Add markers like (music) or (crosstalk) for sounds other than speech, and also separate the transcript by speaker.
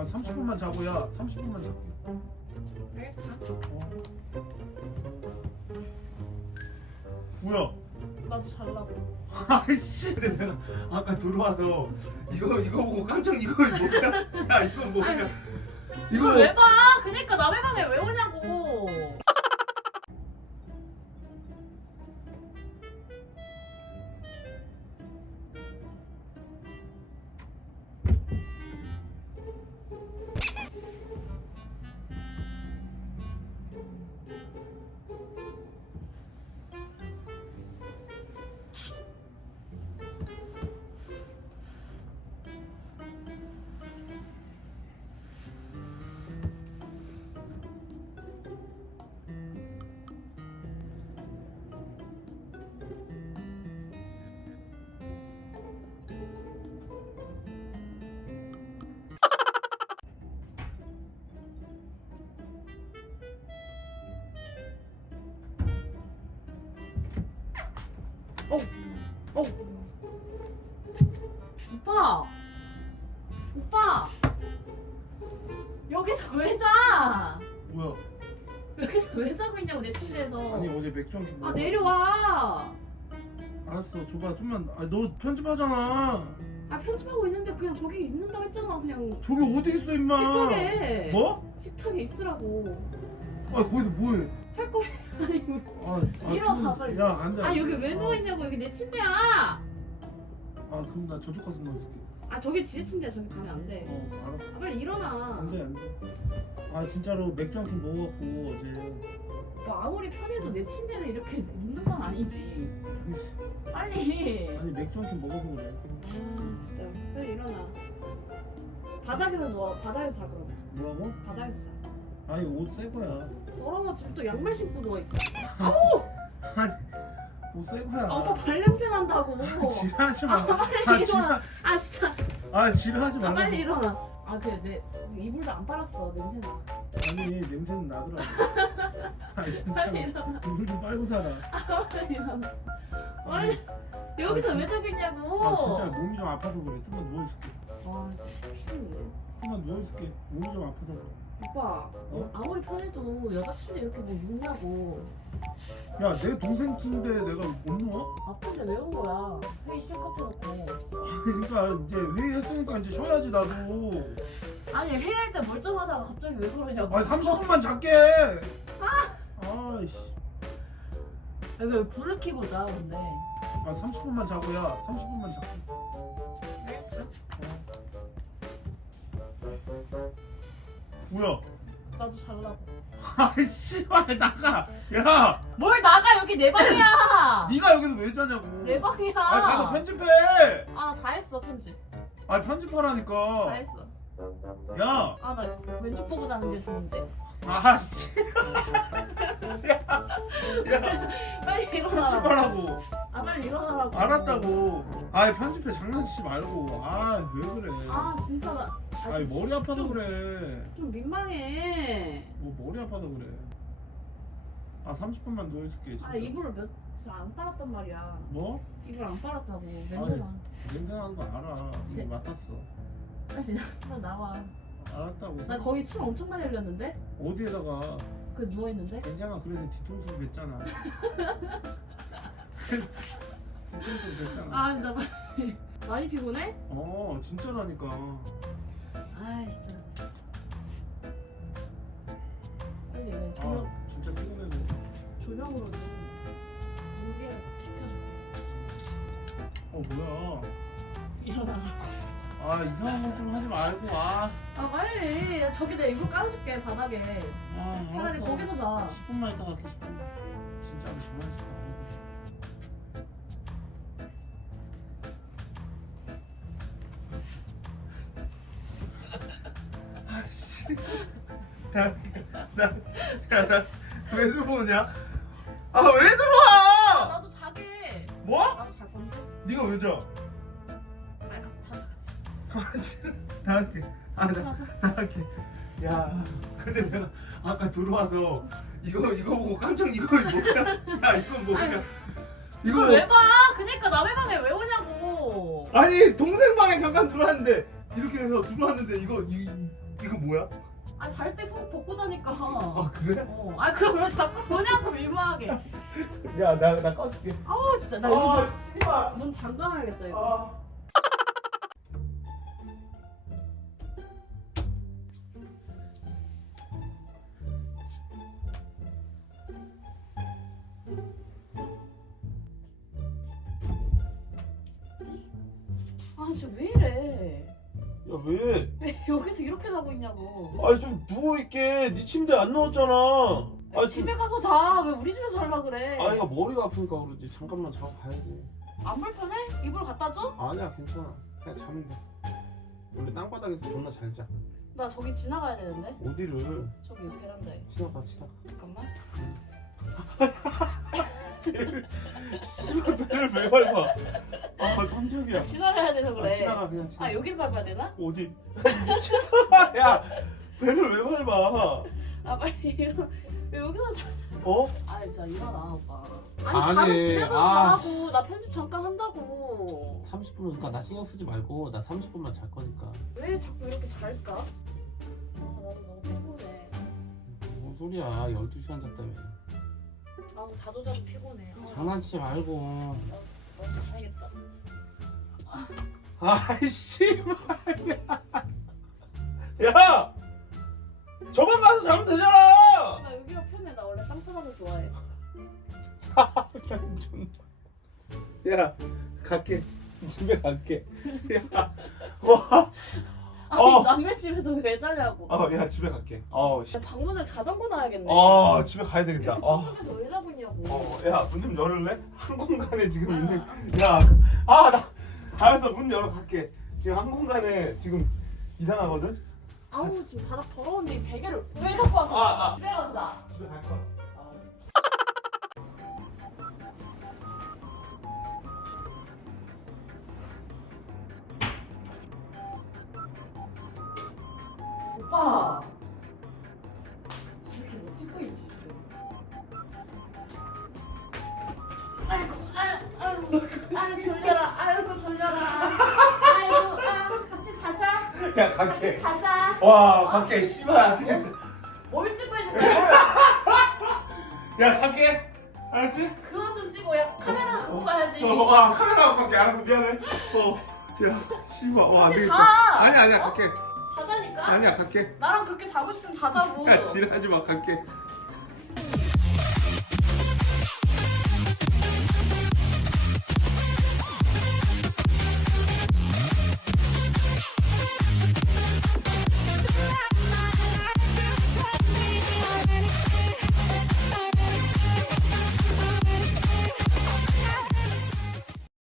Speaker 1: 아 30분만 자고야 30분만 자고
Speaker 2: 알겠어.
Speaker 1: 뭐야
Speaker 2: 나도 잘라고. (laughs)
Speaker 1: 아이씨 내가 아까 들어와서 이거 이거 보고 깜짝 이거 뭐야 야 이건 뭐야
Speaker 2: 아니,
Speaker 1: 이거
Speaker 2: 이걸 왜 봐? 그니까 남의 방에 왜 오냐고. 오빠, 오빠. 여기서 왜 자?
Speaker 1: 뭐야?
Speaker 2: 여기서 왜 자고 있냐고 내 침대에서.
Speaker 1: 아니 어제 맥주 한캔
Speaker 2: 아 내려와.
Speaker 1: 알았어 줘봐. 좀만 아 너 편집하잖아.
Speaker 2: 아 편집하고 있는데 그냥 저기 있는다고 했잖아 그냥.
Speaker 1: 저기 어디 있어 임마?
Speaker 2: 식탁에.
Speaker 1: 뭐?
Speaker 2: 식탁에 있으라고
Speaker 1: 아 거기서 뭐해?
Speaker 2: 할 거야 아니 뭐.
Speaker 1: 아, 아
Speaker 2: 일어나,
Speaker 1: 그럼-
Speaker 2: 빨리.
Speaker 1: 야 안돼
Speaker 2: 아 여기 왜 누워 있냐고 여기 내 침대야! 아
Speaker 1: 아 그럼 나 저쪽 가서 넣어줄게.
Speaker 2: 저기 지혜 침대야. 저기 가면 안 돼.
Speaker 1: 어 알았어.
Speaker 2: 아 빨리 일어나.
Speaker 1: 안돼 안돼 아 진짜로 맥주 한 캔 먹어갖고 어제.
Speaker 2: 뭐 아무리 편해도 내 침대는 이렇게 눕는 건 아니지. (laughs) 빨리.
Speaker 1: 아니 맥주 한 캔 먹어서 그래.
Speaker 2: 아 진짜. 빨리 일어나. 바닥에서 누워. 바닥에서 자 그러면
Speaker 1: 뭐라고?
Speaker 2: 바닥에서 자
Speaker 1: 아니 옷 새 거야
Speaker 2: 너랑은 지금 또 양말 신고 누워 있고
Speaker 1: 아니 옷 새 거야
Speaker 2: 아 오빠 발냄새 난다고
Speaker 1: 지랄하지 마.
Speaker 2: 아, 빨리
Speaker 1: 아,
Speaker 2: 일어나.
Speaker 1: 지랄.
Speaker 2: 아 진짜
Speaker 1: 아, 지랄하지
Speaker 2: 아
Speaker 1: 말라.
Speaker 2: 빨리 일어나 아 그래 내 이불도 안 빨았어 냄새 나
Speaker 1: 아니, 냄새는 나더라고. (laughs) 아니, 진짜.
Speaker 2: 빨리 일어나
Speaker 1: 물좀 빨고 살아.
Speaker 2: 아 빨리 일어나 빨리 여기서
Speaker 1: 아,
Speaker 2: 왜 있냐고
Speaker 1: 아, 진짜 몸이 좀 아파서 그래. 좀만 누워 있을게.
Speaker 2: 아 진짜 미친네
Speaker 1: 좀만 누워 있을게. 몸이 좀 아파서 그래.
Speaker 2: 오빠 아무리 편해도 여자 침대 이렇게 뭐 눕냐고
Speaker 1: 야, 내 동생 침대 내가 못 누워?
Speaker 2: 아픈데 왜 온 거야 회의 실컷 해놓고
Speaker 1: 그러니까 이제 회의했으니까 이제 쉬어야지, 나도.
Speaker 2: 아니 회의할 때 멀쩡하다가 갑자기 왜 그러냐고
Speaker 1: 아, 30분만 잘게. 아, 씨.
Speaker 2: 아, 왜 불을 켜고 자 근데
Speaker 1: 아, 30분만 자고 야. 30분만 자고. 뭐야?
Speaker 2: 나도 잘라고 (laughs)
Speaker 1: 아이, 씨발, 나가. 야,
Speaker 2: 뭘 나가 여기 내 방이야 (laughs)
Speaker 1: 네가 여기서 왜 자냐고.
Speaker 2: 내 방이야
Speaker 1: 아, 가서 편집해.
Speaker 2: 아 다 했어 편집
Speaker 1: 아, 편집하라니까.
Speaker 2: 다 했어
Speaker 1: 야,
Speaker 2: 아 나 왼쪽 보고 자는 게 좋은데
Speaker 1: 아, 씨. (laughs)
Speaker 2: 빨리 일어나
Speaker 1: 편집하라고.
Speaker 2: 아 빨리 일어나라고
Speaker 1: 알았다고. 아, 편집해 장난치지 말고. 아, 왜 그래?
Speaker 2: 아 진짜 나 아,
Speaker 1: 아니 머리 아파서
Speaker 2: 좀-
Speaker 1: 그래.
Speaker 2: 좀 민망해
Speaker 1: 뭐 머리 아파서 그래. 아, 30분만 누워 있을게. 진짜.
Speaker 2: 아 이불을 몇안 빨았단 말이야
Speaker 1: 뭐?
Speaker 2: 이불 안 빨았다고 냄새나
Speaker 1: 냄새 나는 거 알아. 이거
Speaker 2: 네.
Speaker 1: 맡았어.
Speaker 2: 아 진짜 빨리 나와
Speaker 1: 알았다고.
Speaker 2: 나 거기 침 엄청 많이 흘렸는데
Speaker 1: 어디에다가
Speaker 2: 그 누워 있는데
Speaker 1: 괜찮아. 그래서 뒤통수 뱉잖아. (laughs) 뒤통수 뱉잖아.
Speaker 2: 아 진짜 많이 피곤해?
Speaker 1: 어, 진짜라니까.
Speaker 2: 아 진짜 빨리
Speaker 1: 아,
Speaker 2: 조명
Speaker 1: 진짜 피곤해.
Speaker 2: 조명으로 좀 무게 시켜줄게
Speaker 1: 어, 뭐야?
Speaker 2: 일어나라고
Speaker 1: 아, 이상한 거좀 하지 말고. 아,
Speaker 2: 아 빨리 저기 내가 이불 깔아줄게 바닥에
Speaker 1: 아,
Speaker 2: 차라리
Speaker 1: 알았어.
Speaker 2: 거기서 자
Speaker 1: 10분만 있다 갈게 10분 진짜로 정말 싫어 씨 나나나왜 들어오냐? 아 왜 들어와?
Speaker 2: 나도 자게.
Speaker 1: 뭐?
Speaker 2: 나도 잘 건데?
Speaker 1: 네가 왜 자?
Speaker 2: 아니 같이 자자 같이
Speaker 1: 나갈게. 아
Speaker 2: 같이
Speaker 1: 나,
Speaker 2: 자자.
Speaker 1: 나갈게. 야 근데 내가 아까 들어와서 이거 이거 보고 깜짝 이거 뭐야? 야 이건 뭐야?
Speaker 2: 아니,
Speaker 1: 이거
Speaker 2: 이걸 왜 봐? 그니까 남의 방에 왜 오냐고.
Speaker 1: 아니 동생 방에 잠깐 들어왔는데 이렇게 해서 들어왔는데 이거 이
Speaker 3: 이거 뭐야?
Speaker 2: 아 잘때속 벗고 자니까.
Speaker 3: 아 그래?
Speaker 2: 어. 아 그럼 왜 자꾸 보냐고 민망하게.
Speaker 3: 야 나 나 꺼줄게.
Speaker 2: 아우 진짜 나 여기
Speaker 3: 아 씨발.
Speaker 2: 문 잠가놔야겠다 이거.
Speaker 3: 아.
Speaker 2: 아 진짜 왜 이래?
Speaker 1: 야 왜?
Speaker 2: 왜 여기서 이렇게 자고 있냐고.
Speaker 1: 아니 좀 누워 있게. 네 침대 안 넣었잖아.
Speaker 2: 야,
Speaker 1: 아
Speaker 2: 집에 가서 자. 왜 우리 집에서 자려 그래?
Speaker 1: 아 이거 머리가 아프니까 그러지. 잠깐만 자고 가야지.
Speaker 2: 안 불편해? 이불 갖다 줘?
Speaker 1: 아니야 괜찮아. 그냥 자면 돼. 원래 땅바닥에서 존나 잘 자.
Speaker 2: 나 저기 지나가야 되는데.
Speaker 1: 어디를
Speaker 2: 저기 베란다에.
Speaker 1: 지나가 지나가.
Speaker 2: 잠깐만. (laughs) (laughs)
Speaker 1: 씨발 배를 왜 밟아? 아 깜짝이야.
Speaker 2: 나 지나가야 돼서
Speaker 1: 아,
Speaker 2: 그래.
Speaker 1: 지나가 그냥 지나가.
Speaker 2: 아 여기를 밟아야 되나?
Speaker 1: 어디? 미친놈아 (laughs) 야 배를 왜 밟아?
Speaker 2: 아 빨리 일어나. 왜 여기서 자?
Speaker 1: 어?
Speaker 2: 아 진짜 일어나 오빠. 아니
Speaker 1: 아니,
Speaker 2: 자면 집에서
Speaker 1: 아.
Speaker 2: 자라고. 나 편집 잠깐 한다고.
Speaker 1: 30분만 그러니까 나 신경 쓰지 말고 나 30분만 잘 거니까.
Speaker 2: 왜 자꾸 이렇게 잘까? 아 나도 너무 피곤해.
Speaker 1: 뭔 소리야? 12시간 잤다며.
Speaker 2: 아 자도 자도 피곤해. 아,
Speaker 1: 장난치지 말고.
Speaker 2: 나도 자야겠다.
Speaker 1: 아이씨 야! 저만 가서 자면 되잖아!
Speaker 2: 나 여기가 편해. 나 원래 땅바닥을 좋아해.
Speaker 1: 야 갈게 집에 갈게 야 와,
Speaker 2: 아니
Speaker 1: 어.
Speaker 2: 남의 집에서 왜 자냐고.
Speaker 1: 어, 야 집에 갈게 어우 씨.
Speaker 2: 야, 방문을 다 잠궈 놔야겠네.
Speaker 1: 어 집에 가야 되겠다 어.
Speaker 2: 데서 왜 자고 있냐고.
Speaker 1: 어, 야, 문 좀 열을래? 한 공간에 지금 있는. 야, 아, 나. 알았어, 문 열어 갈게. 지금 한 공간에 지금 이상하거든?
Speaker 2: 아우 지금 바닥 더러운데 이 베개를 왜 갖고 와서
Speaker 1: 아, 아.
Speaker 2: 집에 가서 자.
Speaker 1: 집에 갈 거야.
Speaker 2: 오빠. 이렇게 뭐 찍고 있지. 아이고, 아, 아이고, 아이고 졸려라, 아이고 졸려라, 아이고, 아, 같이 자자,
Speaker 1: 야, 갈게.
Speaker 2: 자자.
Speaker 1: 와, 갈게. 씨발, 안 되겠다.
Speaker 2: 뭘 찍고 있는 거야?
Speaker 1: 야, 갈게. 알았지?
Speaker 2: 그만 좀 찍어, 야 카메라 갖고 가야지.
Speaker 1: 어, 와, 카메라 갖고 갈게. 알았어, 미안해. 어, 야, 씨발, 와, 안
Speaker 2: 같이
Speaker 1: 되겠다.
Speaker 2: 자.
Speaker 1: 아니야, 아니야,
Speaker 2: 어?
Speaker 1: 갈게. 아니야, 갈게.
Speaker 2: 나랑 그렇게 자고 싶으면 자자고.
Speaker 1: 야, 지랄하지 마, 갈게.